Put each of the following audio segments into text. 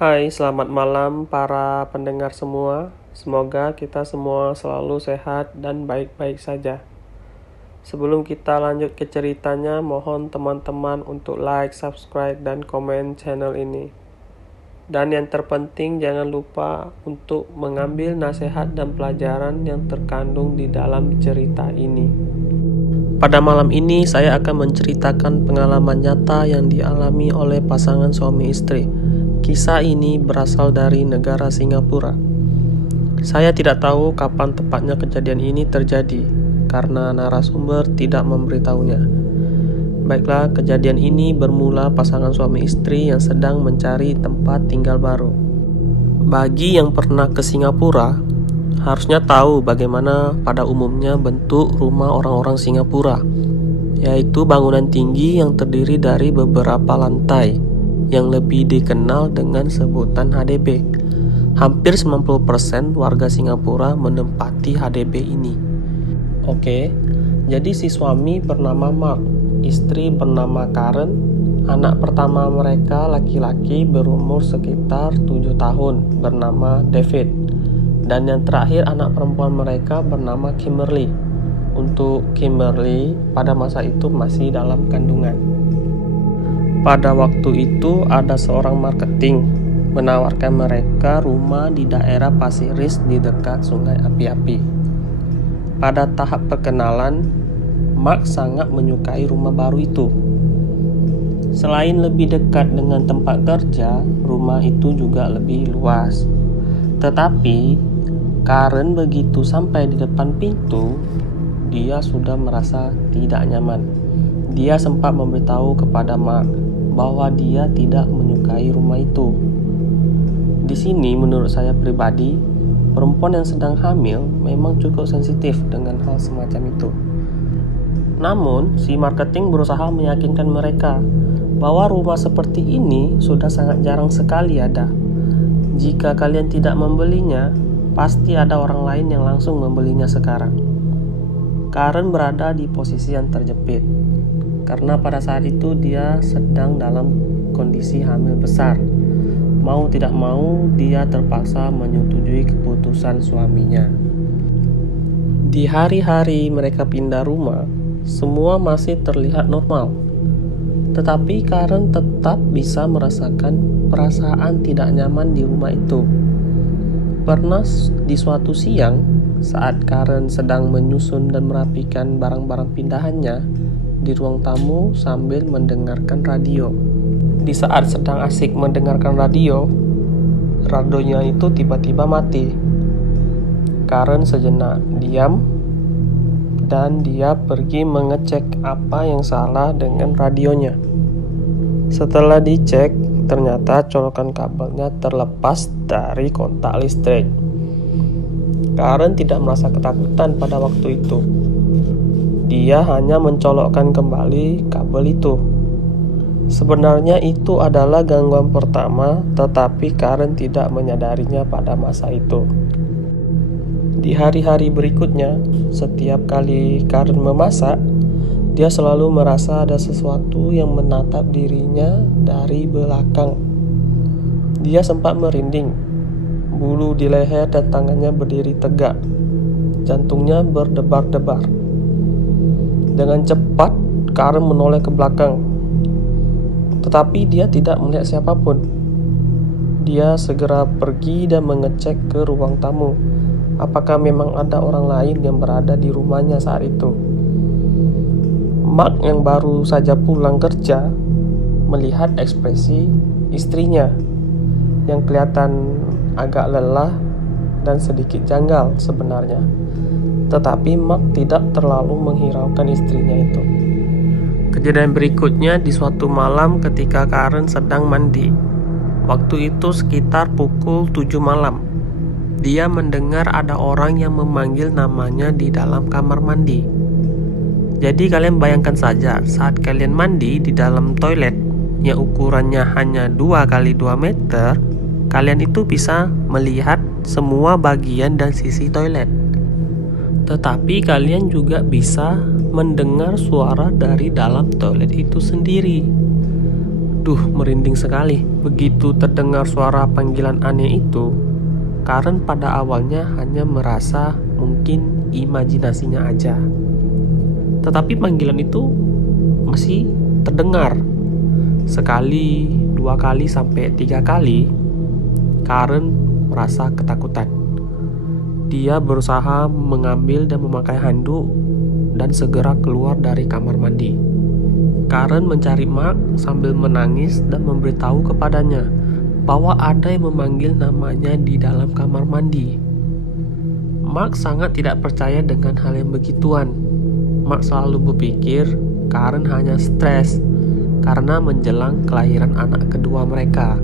Hai, selamat malam para pendengar semua. Semoga kita semua selalu sehat dan baik-baik saja. Sebelum kita lanjut ke ceritanya, mohon teman-teman untuk like, subscribe, dan komen channel ini. Dan yang terpenting, jangan lupa untuk mengambil nasihat dan pelajaran yang terkandung di dalam cerita ini. Pada malam ini, saya akan menceritakan pengalaman nyata yang dialami oleh pasangan suami istri. Kisah ini berasal dari negara Singapura. Saya tidak tahu kapan tepatnya kejadian ini terjadi, karena narasumber tidak memberitahunya. Baiklah, kejadian ini bermula pasangan suami istri yang sedang mencari tempat tinggal baru. Bagi yang pernah ke Singapura, harusnya tahu bagaimana pada umumnya bentuk rumah orang-orang Singapura, yaitu bangunan tinggi yang terdiri dari beberapa lantai, yang lebih dikenal dengan sebutan HDB. Hampir 90% warga Singapura menempati HDB ini. Oke, jadi si suami bernama Mark, istri bernama Karen, anak pertama mereka laki-laki berumur sekitar 7 tahun bernama David, dan yang terakhir anak perempuan mereka bernama Kimberly. Untuk Kimberly pada masa itu masih dalam kandungan. Pada waktu itu ada seorang marketing menawarkan mereka rumah di daerah Pasir Ris di dekat Sungai Api-Api. Pada tahap perkenalan, Mark sangat menyukai rumah baru itu. Selain lebih dekat dengan tempat kerja, rumah itu juga lebih luas. Tetapi, Karen begitu sampai di depan pintu, dia sudah merasa tidak nyaman. Dia sempat memberitahu kepada Mark bahwa dia tidak menyukai rumah itu. Di sini menurut saya pribadi, perempuan yang sedang hamil memang cukup sensitif dengan hal semacam itu. Namun, si marketing berusaha meyakinkan mereka bahwa rumah seperti ini sudah sangat jarang sekali ada. Jika kalian tidak membelinya, pasti ada orang lain yang langsung membelinya sekarang. Karen berada di posisi yang terjepit, karena pada saat itu dia sedang dalam kondisi hamil besar. Mau tidak mau, dia terpaksa menyetujui keputusan suaminya. Di hari-hari mereka pindah rumah, semua masih terlihat normal. Tetapi Karen tetap bisa merasakan perasaan tidak nyaman di rumah itu. Pernah di suatu siang, saat Karen sedang menyusun dan merapikan barang-barang pindahannya di ruang tamu sambil mendengarkan radio. Di saat sedang asik mendengarkan radionya itu tiba-tiba mati. Karen sejenak diam dan dia pergi mengecek apa yang salah dengan radionya. Setelah dicek, ternyata colokan kabelnya terlepas dari kontak listrik. Karen tidak merasa ketakutan pada waktu itu. Dia hanya mencolokkan kembali kabel itu. Sebenarnya itu adalah gangguan pertama, tetapi Karen tidak menyadarinya pada masa itu. Di hari-hari berikutnya, setiap kali Karen memasak, dia selalu merasa ada sesuatu yang menatap dirinya dari belakang. Dia sempat merinding, bulu di leher dan tangannya berdiri tegak. Jantungnya berdebar-debar. Dengan cepat, Karen menoleh ke belakang. Tetapi dia tidak melihat siapapun. Dia segera pergi dan mengecek ke ruang tamu. Apakah memang ada orang lain yang berada di rumahnya saat itu? Mark yang baru saja pulang kerja melihat ekspresi istrinya yang kelihatan agak lelah dan sedikit janggal sebenarnya. Tetapi Mark tidak terlalu menghiraukan istrinya itu. Kejadian berikutnya di suatu malam ketika Karen sedang mandi. Waktu itu sekitar pukul 7 malam. Dia mendengar ada orang yang memanggil namanya di dalam kamar mandi. Jadi kalian bayangkan saja, saat kalian mandi di dalam toilet yang ukurannya hanya 2x2 meter, kalian itu bisa melihat semua bagian dan sisi toilet. Tetapi kalian juga bisa mendengar suara dari dalam toilet itu sendiri. Merinding sekali. Begitu terdengar suara panggilan aneh itu, Karen pada awalnya hanya merasa mungkin imajinasinya aja. Tetapi panggilan itu masih terdengar. Sekali, 2 kali, sampai 3 kali, Karen merasa ketakutan. Dia berusaha mengambil dan memakai handuk dan segera keluar dari kamar mandi. Karen mencari Mark sambil menangis dan memberitahu kepadanya bahwa ada yang memanggil namanya di dalam kamar mandi. Mark sangat tidak percaya dengan hal yang begituan. Mark selalu berpikir Karen hanya stres karena menjelang kelahiran anak kedua mereka.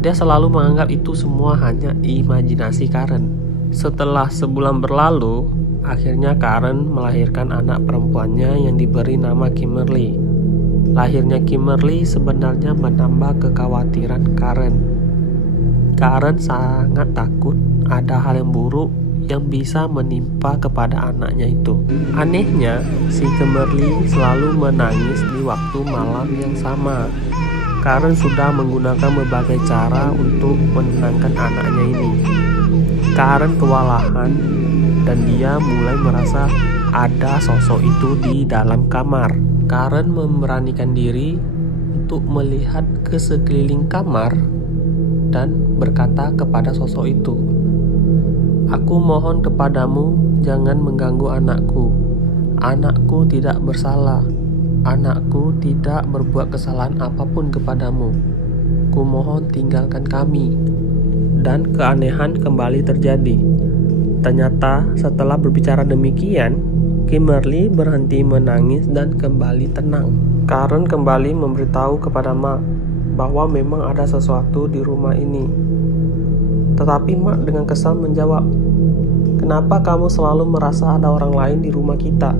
Dia selalu menganggap itu semua hanya imajinasi Karen. Setelah sebulan berlalu, akhirnya Karen melahirkan anak perempuannya yang diberi nama Kimberly. Lahirnya Kimberly sebenarnya menambah kekhawatiran Karen. Karen sangat takut ada hal yang buruk yang bisa menimpa kepada anaknya itu. Anehnya, si Kimberly selalu menangis di waktu malam yang sama. Karen sudah menggunakan berbagai cara untuk menenangkan anaknya ini. Karen kewalahan dan dia mulai merasa ada sosok itu di dalam kamar. Karen memberanikan diri untuk melihat ke sekeliling kamar dan berkata kepada sosok itu, "Aku mohon kepadamu, jangan mengganggu anakku. Anakku tidak bersalah. Anakku tidak berbuat kesalahan apapun kepadamu. Kumohon tinggalkan kami." Dan keanehan kembali terjadi. Ternyata setelah berbicara demikian, Kimberly berhenti menangis dan kembali tenang. Karen kembali memberitahu kepada Mark bahwa memang ada sesuatu di rumah ini. Tetapi Mark dengan kesal menjawab, "Kenapa kamu selalu merasa ada orang lain di rumah kita?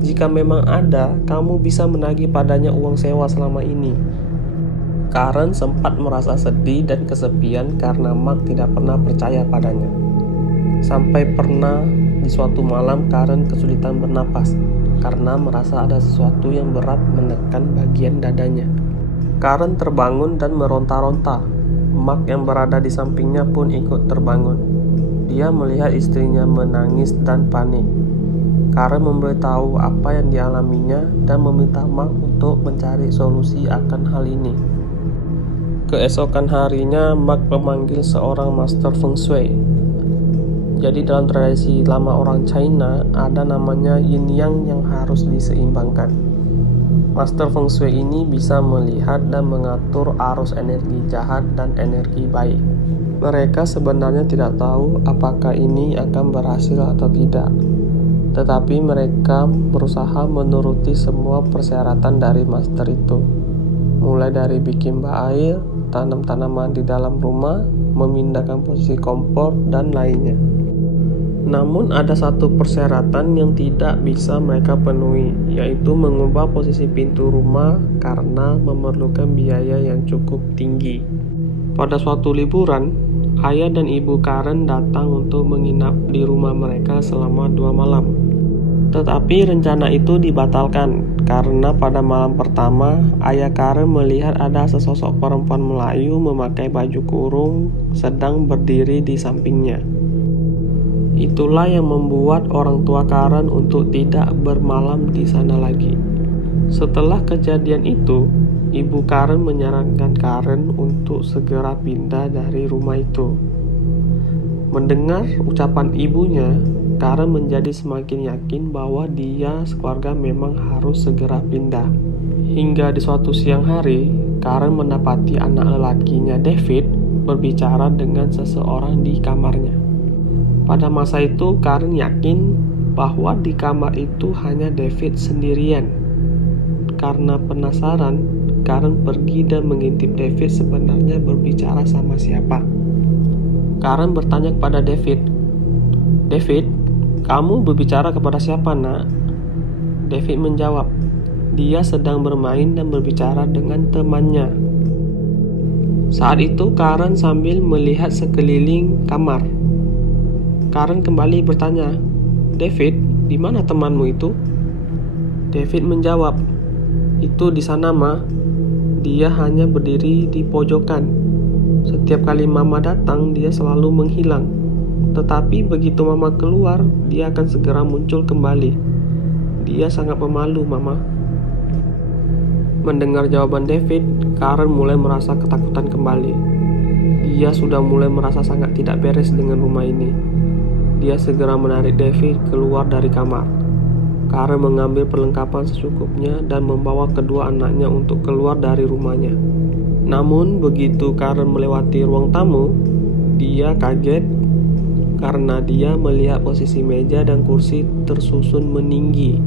Jika memang ada, kamu bisa menagih padanya uang sewa selama ini." Karen sempat merasa sedih dan kesepian karena Mark tidak pernah percaya padanya. Sampai pernah di suatu malam Karen kesulitan bernapas karena merasa ada sesuatu yang berat menekan bagian dadanya. Karen terbangun dan meronta-ronta. Mark yang berada di sampingnya pun ikut terbangun. Dia melihat istrinya menangis dan panik. Karen memberitahu apa yang dialaminya dan meminta Mark untuk mencari solusi akan hal ini. Keesokan harinya, Mark memanggil seorang master feng shui. Jadi dalam tradisi lama orang China, ada namanya yin yang harus diseimbangkan. Master feng shui ini bisa melihat dan mengatur arus energi jahat dan energi baik. Mereka sebenarnya tidak tahu apakah ini akan berhasil atau tidak. Tetapi mereka berusaha menuruti semua persyaratan dari master itu. Mulai dari bikin bak air, tanam tanaman di dalam rumah, memindahkan posisi kompor, dan lainnya. Namun ada satu persyaratan yang tidak bisa mereka penuhi, yaitu mengubah posisi pintu rumah karena memerlukan biaya yang cukup tinggi. Pada suatu liburan, ayah dan ibu Karen datang untuk menginap di rumah mereka selama 2 malam. Tetapi rencana itu dibatalkan karena pada malam pertama, ayah Karen melihat ada sesosok perempuan Melayu memakai baju kurung sedang berdiri di sampingnya. Itulah yang membuat orang tua Karen untuk tidak bermalam di sana lagi. Setelah kejadian itu, ibu Karen menyarankan Karen untuk segera pindah dari rumah itu. Mendengar ucapan ibunya, Karen menjadi semakin yakin bahwa dia sekeluarga memang harus segera pindah. Hingga di suatu siang hari, Karen mendapati anak lelakinya David berbicara dengan seseorang di kamarnya. Pada masa itu, Karen yakin bahwa di kamar itu hanya David sendirian. Karena penasaran, Karen pergi dan mengintip David sebenarnya berbicara sama siapa. Karen bertanya kepada David, "David, kamu berbicara kepada siapa, nak?" David menjawab, dia sedang bermain dan berbicara dengan temannya. Saat itu Karen sambil melihat sekeliling kamar. Karen kembali bertanya, "David, di mana temanmu itu?" David menjawab, "Itu di sana, Ma." dia hanya berdiri di pojokan. Setiap kali Mama datang, dia selalu menghilang. Tetapi begitu Mama keluar, dia akan segera muncul kembali. Dia sangat pemalu, Mama. Mendengar jawaban David, Karen mulai merasa ketakutan kembali. Dia sudah mulai merasa sangat tidak beres dengan rumah ini. Dia segera menarik David keluar dari kamar. Karen mengambil perlengkapan secukupnya dan membawa kedua anaknya untuk keluar dari rumahnya. Namun begitu Karen melewati ruang tamu, dia kaget karena dia melihat posisi meja dan kursi tersusun meninggi.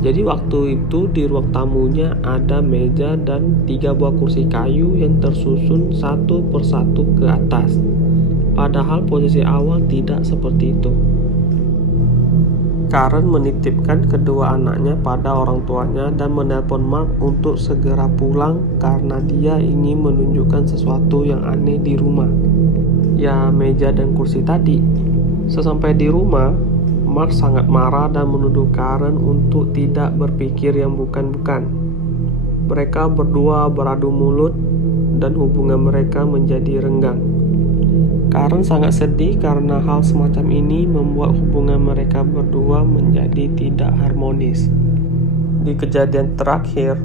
Jadi waktu itu di ruang tamunya ada meja dan 3 buah kursi kayu yang tersusun satu persatu ke atas. Padahal posisi awal tidak seperti itu. Karen menitipkan kedua anaknya pada orang tuanya dan menelpon Mark untuk segera pulang karena dia ingin menunjukkan sesuatu yang aneh di rumah. Ya, meja dan kursi tadi. Sesampai di rumah, Mark sangat marah dan menuduh Karen untuk tidak berpikir yang bukan-bukan. Mereka berdua beradu mulut dan hubungan mereka menjadi renggang. Karen sangat sedih karena hal semacam ini membuat hubungan mereka berdua menjadi tidak harmonis. Di kejadian terakhir,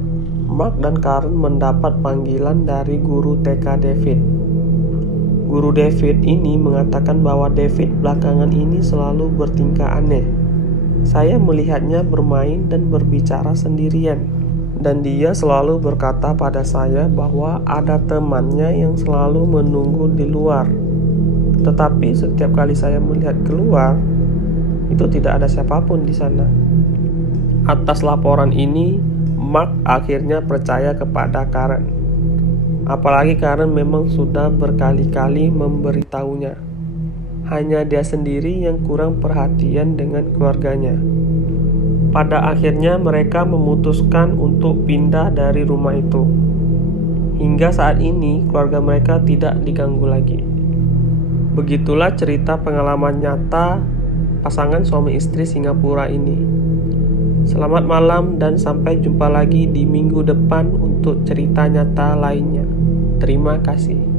Mark dan Karen mendapat panggilan dari guru TK David. Guru David ini mengatakan bahwa David belakangan ini selalu bertingkah aneh. Saya melihatnya bermain dan berbicara sendirian. Dan dia selalu berkata pada saya bahwa ada temannya yang selalu menunggu di luar. Tetapi setiap kali saya melihat keluar, itu tidak ada siapapun di sana. Atas laporan ini, Mark akhirnya percaya kepada Karen. Apalagi Karen memang sudah berkali-kali memberitahunya. Hanya dia sendiri yang kurang perhatian dengan keluarganya. Pada akhirnya mereka memutuskan untuk pindah dari rumah itu. Hingga saat ini keluarga mereka tidak diganggu lagi. Begitulah cerita pengalaman nyata pasangan suami istri Singapura ini. Selamat malam dan sampai jumpa lagi di minggu depan untuk cerita nyata lainnya. Terima kasih.